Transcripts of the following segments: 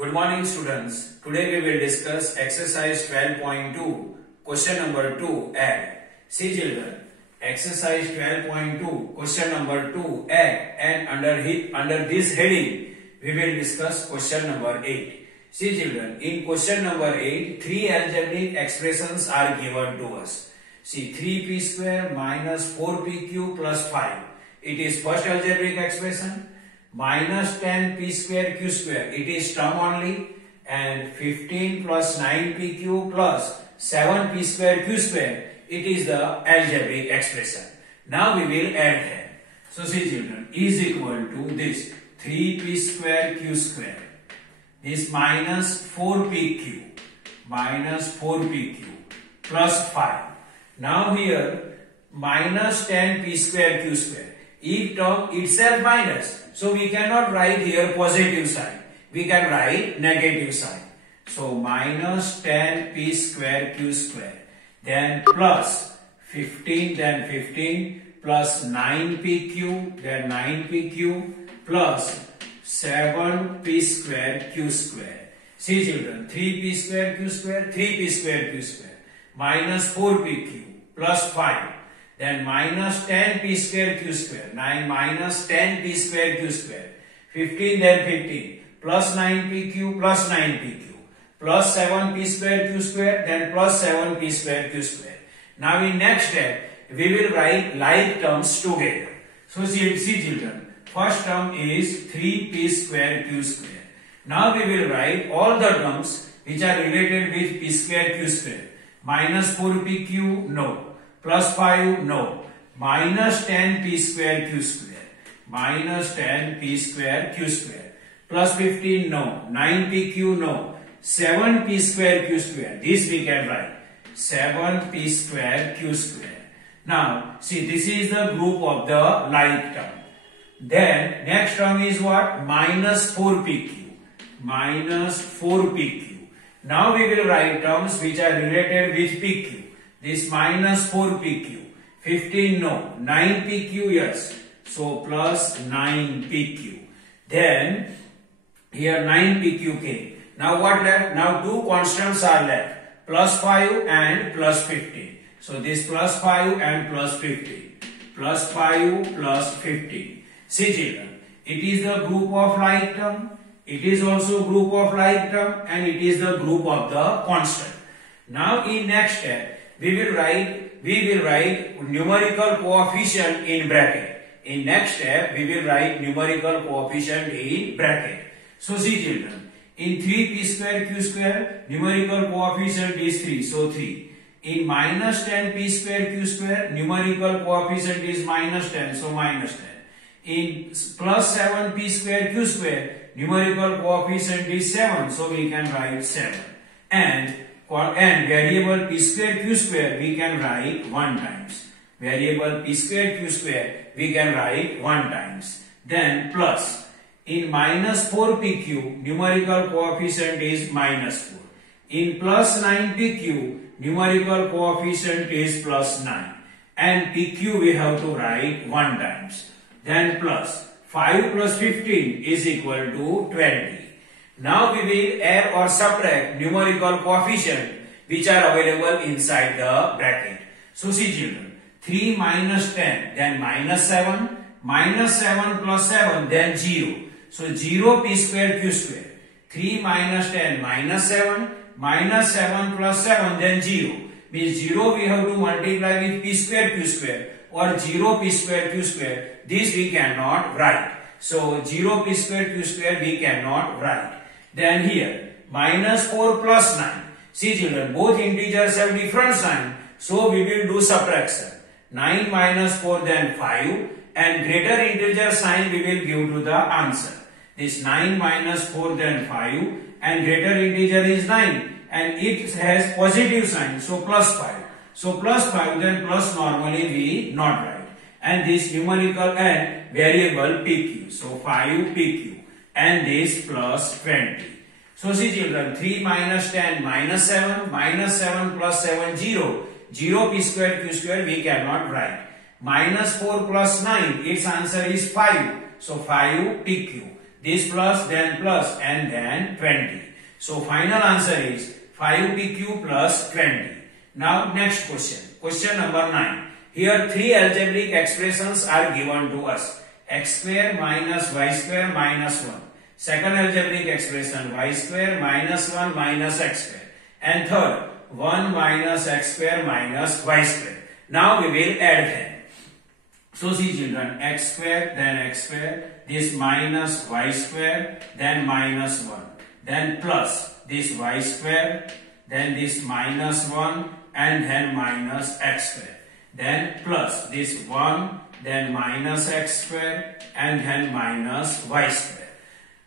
Good morning students. Today we will discuss exercise 12.2 question number 2 add. See children, exercise 12.2 question number 2 add, and under this heading we will discuss question number 8. See children, in question number 8 three algebraic expressions are given to us. See 3p square minus 4pq plus 5. It is first algebraic expression. Minus 10p square q square, it is term only, and 15 plus 9pq plus 7p square q square, it is the algebraic expression. Now we will add them. So see children, is equal to this 3p square q square, this minus 4pq plus 5. Now here minus 10p square q square. If term itself minus, so we cannot write here positive sign. We can write negative sign. So minus 10p square q square. Then plus 15, then 15 plus 9pq, then 9pq plus 7p square q square. See children, 3p square q square, 3p square q square. Minus 4pq plus 5. Then minus 10p square q square, 9 minus 10p square q square, 15 then 15, plus 9pq plus 9pq, plus 7p square q square, then plus 7p square q square. Now in next step, we will write like terms together. So see children, first term is 3p square q square. Now we will write all the terms which are related with p square q square. Minus 4pq, no. Plus 5, no. Minus 10p square q square. Minus 10p square q square. Plus 15, no. 9pq, no. 7p square q square. This we can write. 7p square q square. Now, see, this is the group of the like term. Then, next term is what? Minus 4pq. Minus 4pq. Now we will write terms which are related with pq. This minus 4pq, 15 no, 9pq yes, so plus 9pq. Then here 9pq came. Now what left? Now two constants are left, plus 5 and plus 15. So this plus 5 and plus 15, plus 5 plus 15. See children, it is the group of like term, it is also group of like term, and it is the group of the constant. Now in next step, we will write numerical coefficient in bracket. In next step, we will write numerical coefficient in bracket. So see children, in 3p square q square, numerical coefficient is 3, so 3. In minus 10p square q square, numerical coefficient is minus 10, so minus 10. In plus 7p square q square, numerical coefficient is 7, so we can write 7. And variable p square q square we can write 1 times. Variable p square q square we can write 1 times. Then plus, in minus 4pq numerical coefficient is minus 4. In plus 9pq numerical coefficient is plus 9. And pq we have to write 1 times. Then plus 5 plus 15 is equal to 20. Now we will add or subtract numerical coefficient which are available inside the bracket. So see children, 3 minus 10, then minus 7, minus 7 plus 7, then 0. So 0p square q square. 3 minus 10 minus 7, minus 7 plus 7, then 0. Means 0 we have to multiply with p square q square or 0p square q square. This we cannot write. So 0p square q square we cannot write. Then here, minus 4 plus 9. See children, both integers have different sign. So we will do subtraction. 9 minus 4 then 5. And greater integer sign we will give to the answer. This 9 minus 4 then 5. And greater integer is 9. And it has positive sign. So plus 5. So plus 5 then plus normally we not write. And this numerical and variable pq. So 5 pq. And this plus 20. So see children, 3 minus 10 minus 7, minus 7 plus 7, 0. 0p square q square we cannot write. Minus 4 plus 9, its answer is 5. So 5 pq. this plus, then plus, and then 20. So final answer is 5pq plus 20. Now next question. Question number 9. Here three algebraic expressions are given to us. X square minus y square minus 1. Second algebraic expression y square minus 1 minus x square. And third 1 minus x square minus y square. Now we will add them. So see children, x square, then x square, this minus y square, then minus 1, then plus this y square, then this minus 1, and then minus x square, then plus this 1, then minus x square, and then minus y square.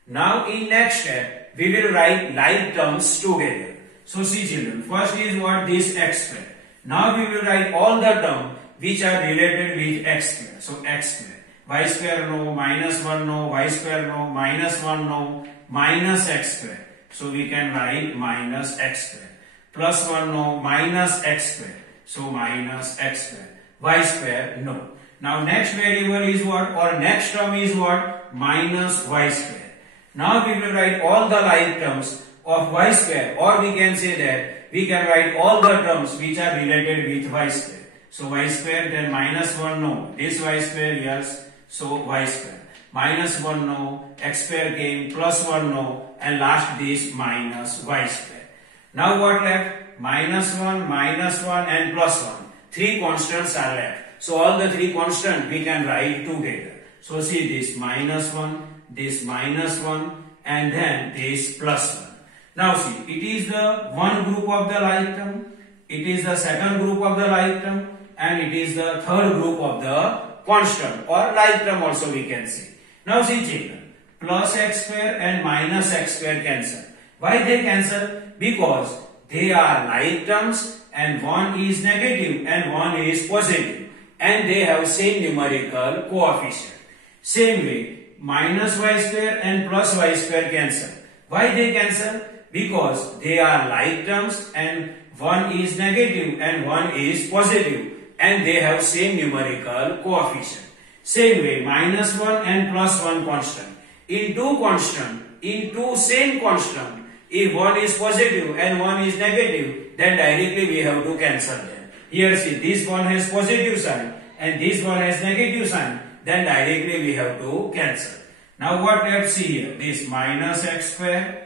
Now in next step, we will write like terms together. So see children, first is what? This x square. Now we will write all the terms which are related with x square. So x square, y square no, minus 1 no, y square no, minus 1 no, minus x square. So we can write minus x square. Plus 1 no, minus x square. So minus x square. Y square no. Now next variable is what? Or next term is what? Minus y square. Now we will write all the like terms of y square, or we can say that we can write all the terms which are related with y square. So y square, then minus 1 no, this y square yes, so y square. Minus 1 no, x square came, plus 1 no, and last this minus y square. Now what left? Minus 1, and plus 1. Three constants are left. So all the three constants we can write together. So see this minus 1, this minus 1, and then this plus 1. Now see, it is the one group of the like term, it is the second group of the like term, and it is the third group of the constant or like term also we can say. Now see children, plus x square and minus x square cancel. Why they cancel? Because they are like terms and one is negative and one is positive, and they have same numerical coefficient. Same way, minus y square and plus y square cancel. Why they cancel? Because they are like terms and one is negative and one is positive, and they have same numerical coefficient. Same way, minus 1 and plus 1 constant. In two same constant, if one is positive and one is negative, then directly we have to cancel them. Here see, this one has positive sign and this one has negative sign, then directly we have to cancel. Now what let's see here, this minus x square,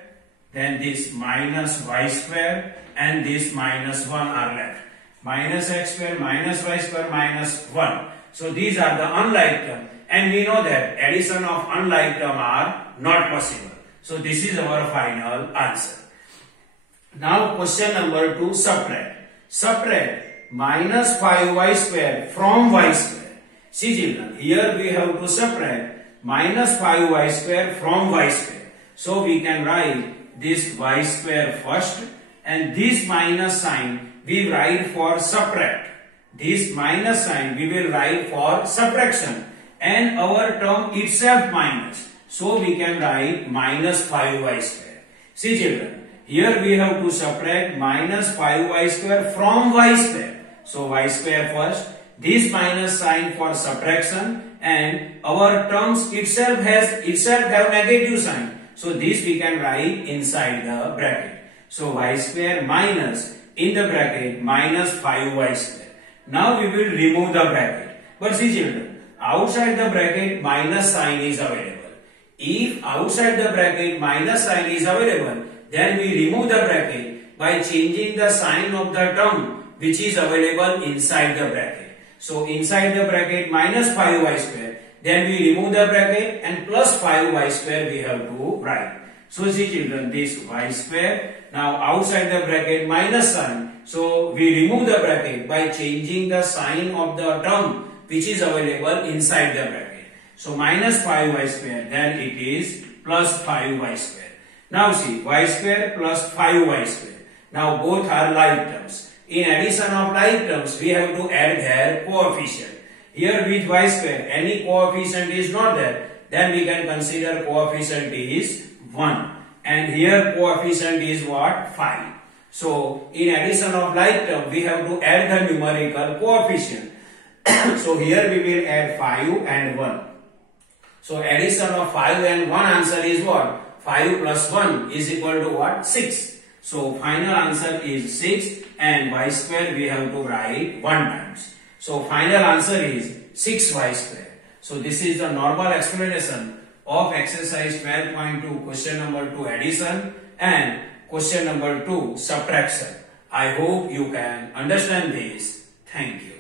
then this minus y square, and this minus 1 are left. Minus x square, minus y square, minus 1. So these are the unlike term, and we know that addition of unlike term are not possible. So this is our final answer. Now question number 2, subtract. Subtract minus 5y square from y square. See children, here we have to subtract minus 5y square from y square. So we can write this y square first, and this minus sign we write for subtract. This minus sign we will write for subtraction, and our term itself minus. So we can write minus 5y square. See children, here we have to subtract minus 5y square from y square. So y square first, this minus sign for subtraction, and our terms itself have negative sign. So this we can write inside the bracket. So y square minus in the bracket minus 5y square. Now we will remove the bracket. But see children, outside the bracket minus sign is available. If outside the bracket minus sign is available, then we remove the bracket by changing the sign of the term which is available inside the bracket. So inside the bracket minus 5y square, then we remove the bracket and plus 5y square we have to write. So see children, this y square, now outside the bracket minus sign, so we remove the bracket by changing the sign of the term which is available inside the bracket. So minus 5y square, then it is plus 5y square. Now see, y square plus 5y square. Now both are like terms. In addition of like terms, we have to add their coefficient. Here with y square, any coefficient is not there, then we can consider coefficient is 1. And here coefficient is what? 5. So in addition of like term, we have to add the numerical coefficient. So here we will add 5 and 1. So addition of 5 and 1 answer is what? 5 plus 1 is equal to what? 6. So final answer is 6 and y square we have to write 1 times. So final answer is 6y square. So this is the normal explanation of exercise 12.2 question number 2 addition and question number 2 subtraction. I hope you can understand this. Thank you.